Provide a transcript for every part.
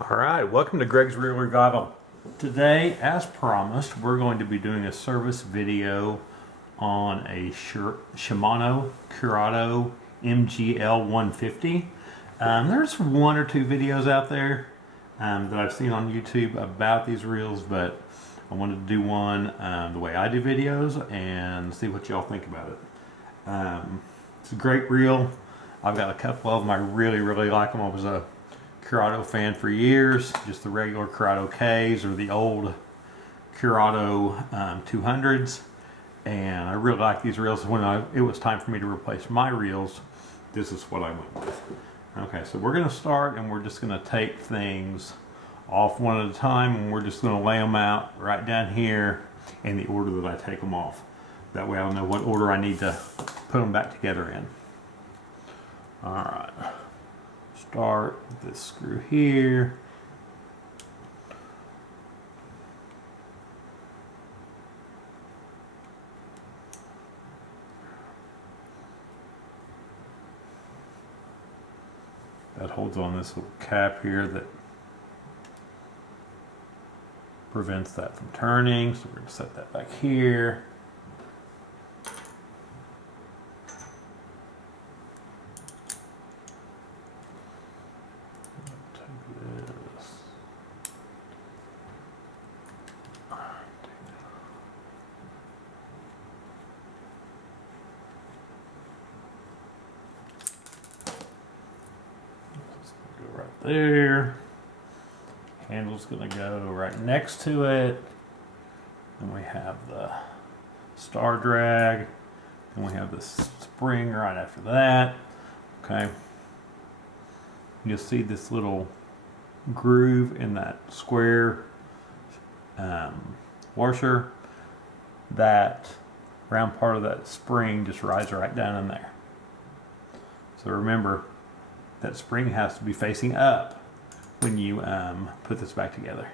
Alright, welcome to Greg's Reel Revival. Today, as promised, we're going to be doing a service video on a Shimano Curado MGL150. There's one or two videos out there that I've seen on YouTube about these reels, but I wanted to do one the way I do videos and see what y'all think about it. It's a great reel. I've got a couple of them. I really like them. I was a Curado fan for years, just the regular Curado Ks or the old Curado 200s, and I really like these reels. When it was time for me to replace my reels, this is what I went with. Okay, so we're going to start and we're just going to take things off one at a time, and we're just going to lay them out right down here in the order that I take them off. That way I'll know what order I need to put them back together in. Alright. Start with this screw here. That holds on this little cap here that prevents that from turning. So we're going to set that back here. There. Handle's going to go right next to it. Then we have the star drag. Then we have the spring right after that. Okay. You'll see this little groove in that square washer. That round part of that spring just rides right down in there. So remember, that spring has to be facing up when you put this back together.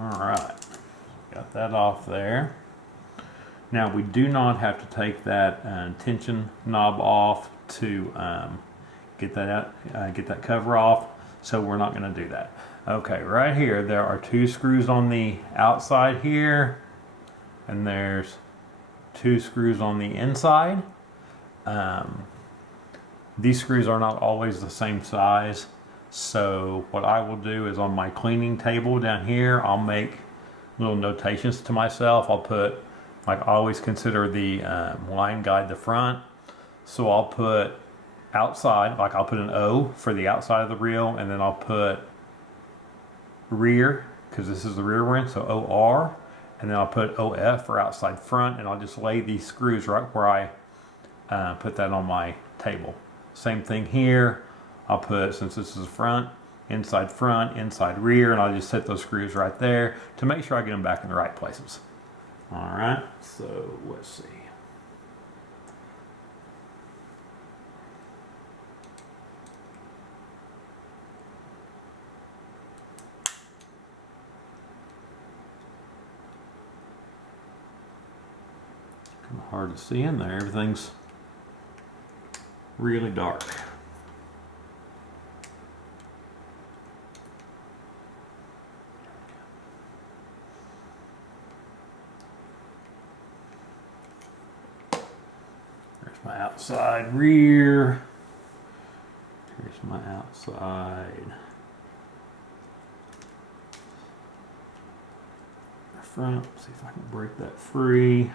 All right, got that off there. Now we do not have to take that tension knob off to get that out, get that cover off. So we're not going to do that. Okay, right here there are two screws on the outside here, and there's two screws on the inside. These screws are not always the same size. So what I will do is on my cleaning table down here, I'll make little notations to myself. I'll put, like, I always consider the line guide the front. So I'll put outside, like I'll put an O for the outside of the reel, and then I'll put rear, because this is the rear one, so OR, and then I'll put OF for outside front, and I'll just lay these screws right where I put that on my table. Same thing here. I'll put, since this is front, inside rear, and I'll just set those screws right there to make sure I get them back in the right places. All right, so let's see. Kind of hard to see in there. Everything's really dark. My outside rear. Here's my outside front. Let's see if I can break that free.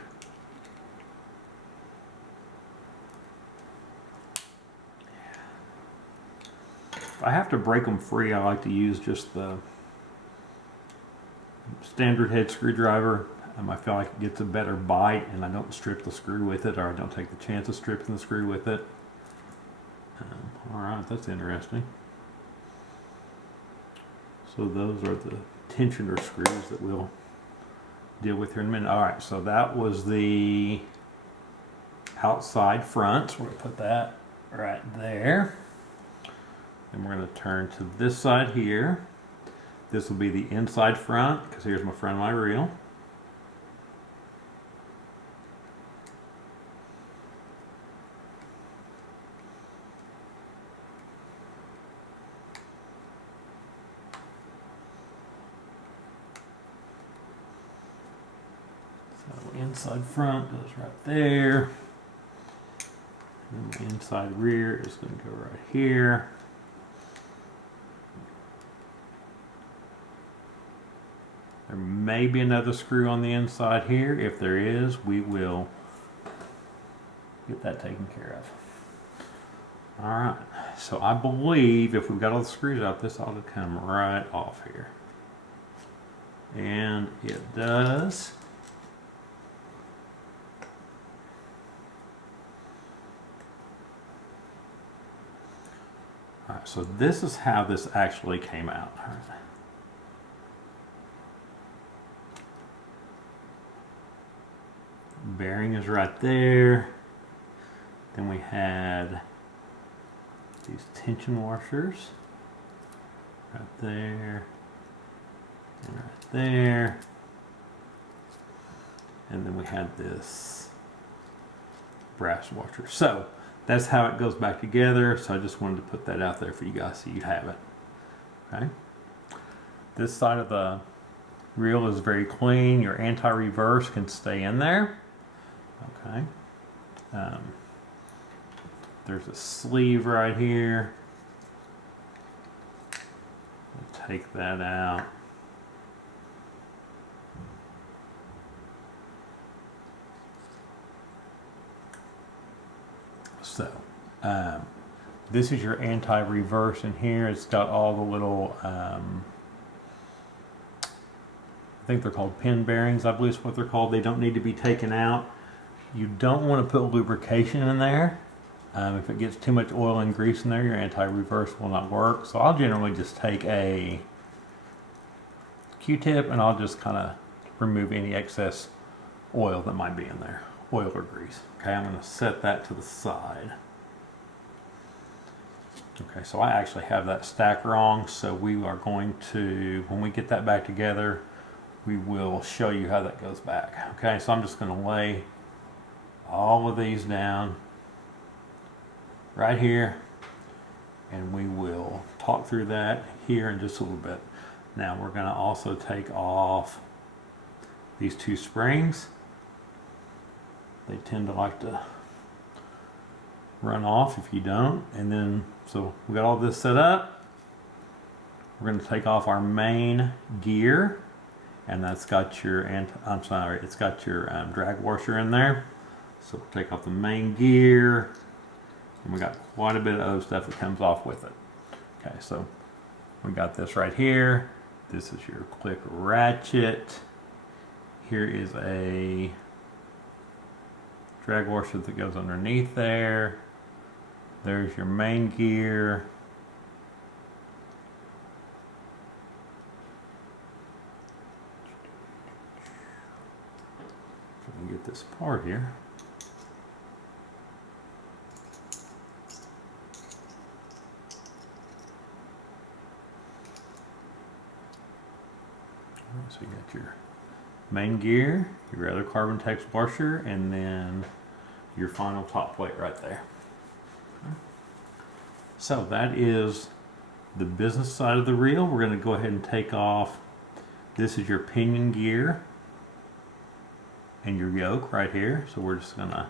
If I have to break them free, I like to use just the standard head screwdriver. I feel like it gets a better bite, and I don't strip the screw with it, or I don't take the chance of stripping the screw with it. Alright, that's interesting. So those are the tensioner screws that we'll deal with here in a minute. Alright, so that was the outside front. So we're going to put that right there. Then we're going to turn to this side here. This will be the inside front, because here's my front of my reel. So inside front goes right there. And the inside rear is going to go right here. There may be another screw on the inside here. If there is, we will get that taken care of. Alright, so I believe if we've got all the screws out, this ought to come right off here. And it does. Alright, so this is how this actually came out. All right. Bearing is right there. Then we had these tension washers right there and right there. And then we had this brass washer. So that's how it goes back together. So I just wanted to put that out there for you guys so you have it. Okay. This side of the reel is very clean. Your anti-reverse can stay in there. Okay. There's a sleeve right here. Take that out. So, this is your anti-reverse in here. It's got all the little, I think they're called pin bearings, I believe is what they're called. They don't need to be taken out. You don't want to put lubrication in there. If it gets too much oil and grease in there, your anti-reverse will not work. So I'll generally just take a Q-tip and I'll just kind of remove any excess oil that might be in there, oil or grease. Okay, I'm going to set that to the side. Okay, so I actually have that stack wrong, so we are going to, when we get that back together, we will show you how that goes back. Okay, so I'm just going to lay all of these down right here, and we will talk through that here in just a little bit. Now we're going to also take off these two springs. They tend to like to run off if you don't. And then, so we got all this set up. We're going to take off our main gear, and that's got your, it's got your drag washer in there. So we'll take off the main gear, and we got quite a bit of other stuff that comes off with it. Okay, so we got this right here. This is your click ratchet. Here is a drag washer that goes underneath there. There's your main gear. Let me get this apart here. So you got your main gear, your other carbon tex washer, and then your final top plate right there. Okay. So that is the business side of the reel. We're going to go ahead and take off. This is your pinion gear and your yoke right here. So we're just going to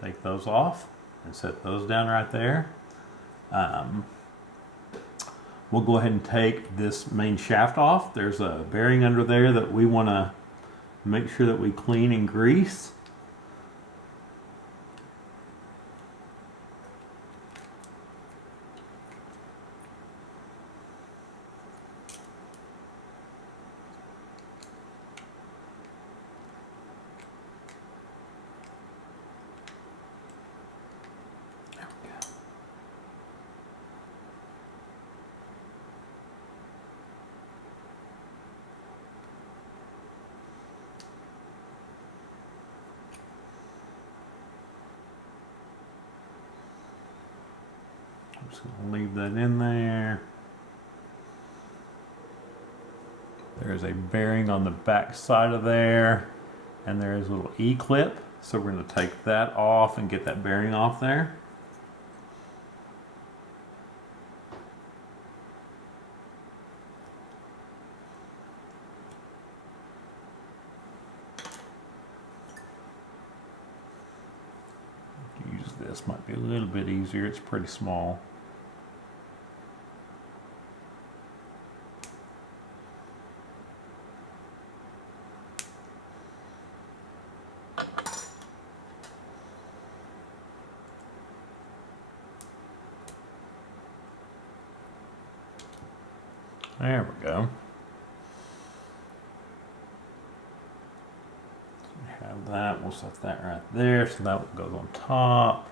take those off and set those down right there. We'll go ahead and take this main shaft off. There's a bearing under there that we want to make sure that we clean and grease. Just gonna leave that in there. There's a bearing on the back side of there, and there is a little E-clip. So we're going to take that off and get that bearing off there. Use this, might be a little bit easier, it's pretty small. There we go. So we have that, we'll set that right there, so that goes on top.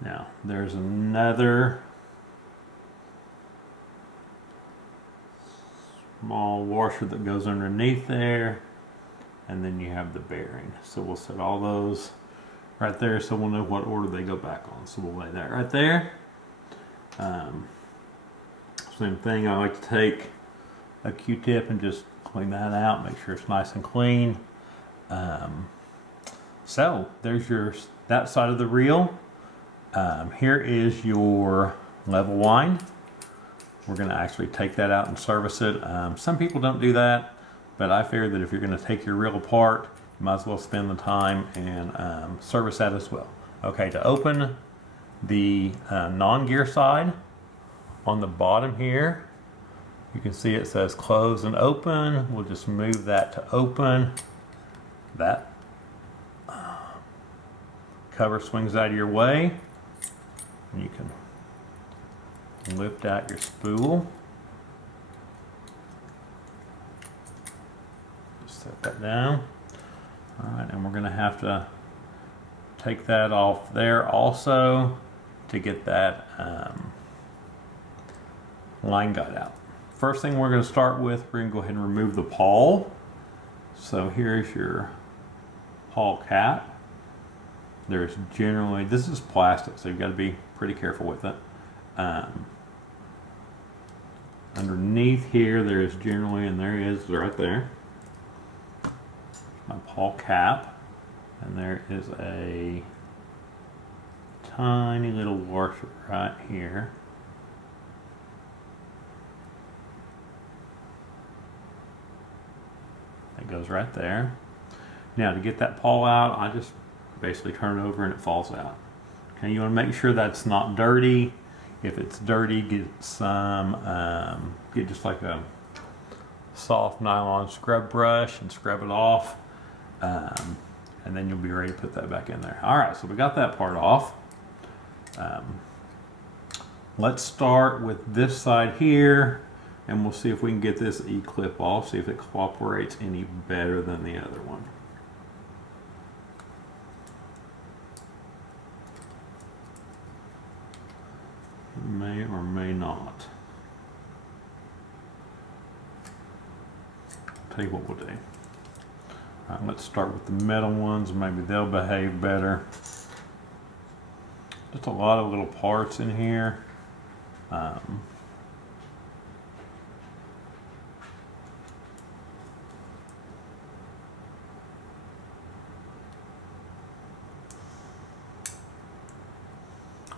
Now, there's another small washer that goes underneath there, and then you have the bearing. So we'll set all those right there so we'll know what order they go back on. So we'll lay that right there. Same thing, I like to take a Q-tip and just clean that out, make sure it's nice and clean. So there's that side of the reel. Here is your level line. We're going to actually take that out and service it. Some people don't do that, but I figure that if you're going to take your reel apart, you might as well spend the time and service that as well. Okay, to open the non-gear side, on the bottom here, you can see it says close and open. We'll just move that to open. That cover swings out of your way. And you can lift out your spool. Just set that down. All right, and we're going to have to take that off there also to get that line guide out. First thing we're going to start with, we're going to go ahead and remove the pawl. So here's your pawl cap. There's generally, this is plastic, so you've got to be pretty careful with it. Underneath here, there's generally, and there is right there, my pawl cap, and there is a tiny little washer right here. That goes right there. Now to get that pawl out, I just basically turn it over and it falls out. Okay, you want to make sure that's not dirty. If it's dirty, get some, get just like a soft nylon scrub brush and scrub it off. And then you'll be ready to put that back in there. All right, so we got that part off. Let's start with this side here, and we'll see if we can get this E-clip off, see if it cooperates any better than the other one. May or may not. I'll tell you what we'll do. All right, let's start with the metal ones. Maybe they'll behave better. Just a lot of little parts in here.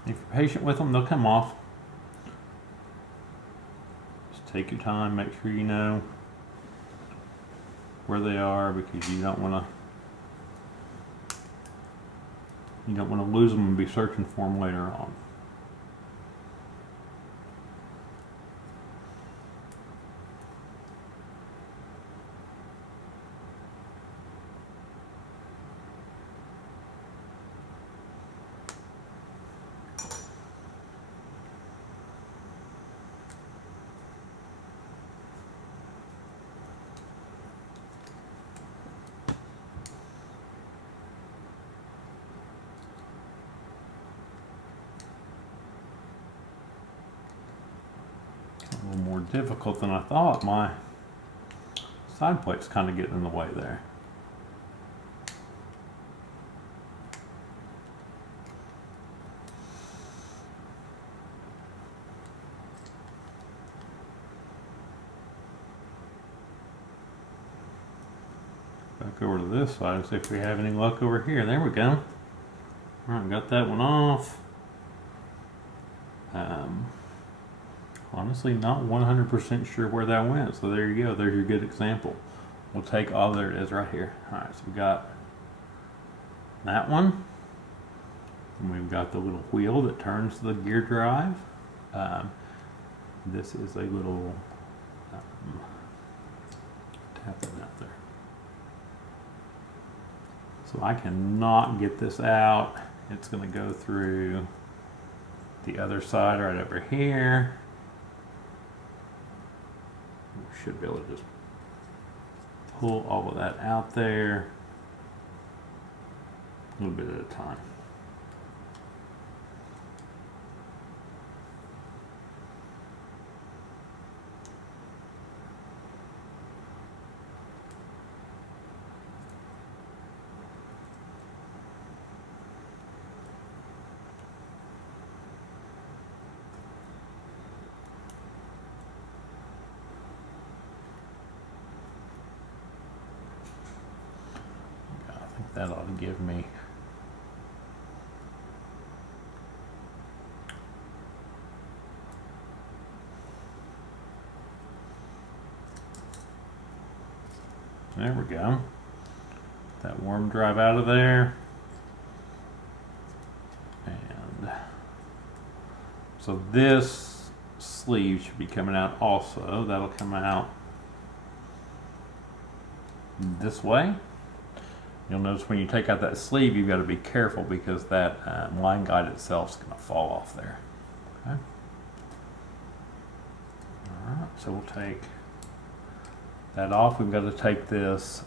If you're patient with them, they'll come off. Just take your time, make sure you know where they are, because you don't want to lose them and be searching for them later on. A little more difficult than I thought. My side plate's kind of getting in the way there. Back over to this side, see if we have any luck over here. There we go. Alright, got that one off. Honestly, not 100% sure where that went, so there you go. There's your good example. We'll take all, there it is right here. Alright, so we got that one. And we've got the little wheel that turns the gear drive. This is a little tap that out there. So I cannot get this out. It's going to go through the other side right over here. We should be able to just pull all of that out there a little bit at a time. That ought to give me there we go. That worm drive out of there. And so this sleeve should be coming out also. That'll come out this way. You'll notice when you take out that sleeve, you've got to be careful because that line guide itself is going to fall off there. Okay. All right, so we'll take that off. We've got to take this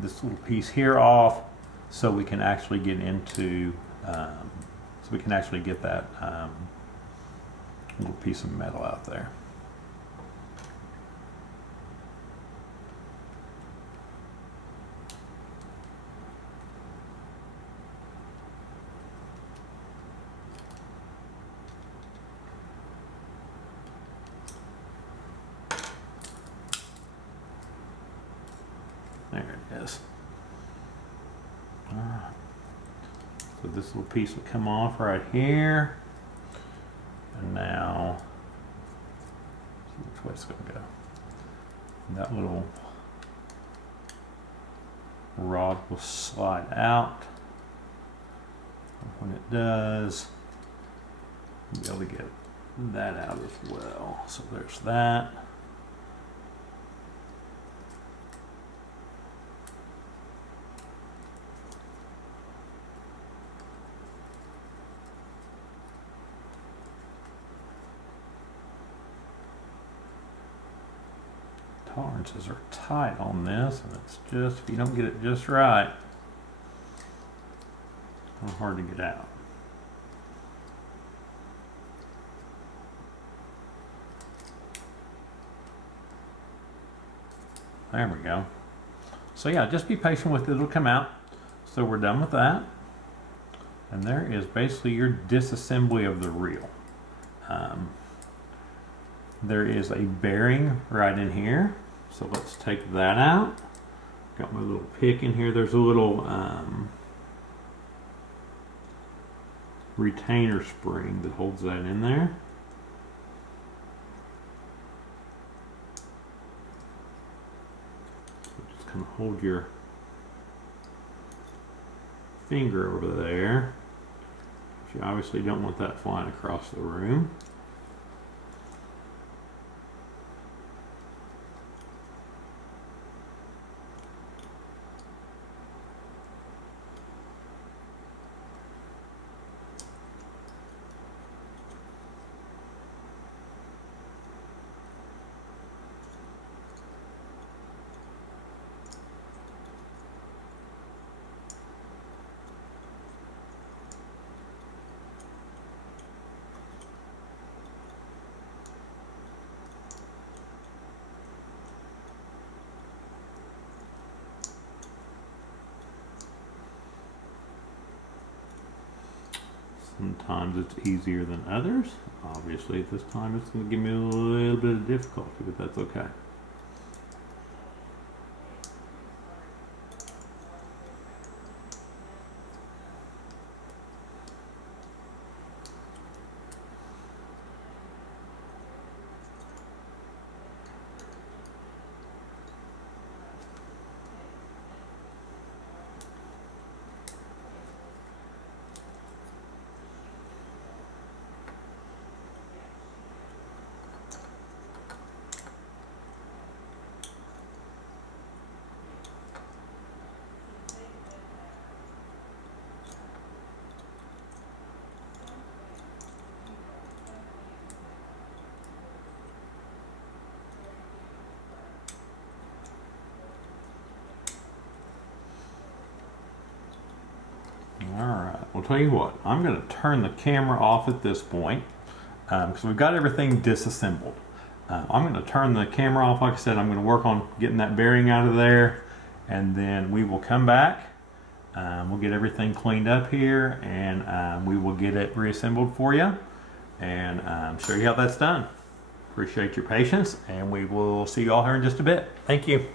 this little piece here off so we can actually get into so we can actually get that little piece of metal out there. There it is. Alright. So this little piece will come off right here. And now, see which way it's going to go. And that little rod will slide out. And when it does, you'll be able to get that out as well. So there's that. Tolerances are tight on this, and it's just, if you don't get it just right, it's hard to get out. There we go. So yeah, just be patient with it, it'll come out. So we're done with that. And there is basically your disassembly of the reel. There is a bearing right in here. So let's take that out. Got my little pick in here. There's a little retainer spring that holds that in there. So just kind of hold your finger over there. You obviously don't want that flying across the room. Sometimes it's easier than others. Obviously, at this time it's going to give me a little bit of difficulty, but that's okay. Alright, well, tell you what, I'm going to turn the camera off at this point because we've got everything disassembled. I'm going to turn the camera off. Like I said, I'm going to work on getting that bearing out of there, and then we will come back. We'll get everything cleaned up here, and we will get it reassembled for you and show you how that's done. Appreciate your patience, and we will see you all here in just a bit. Thank you.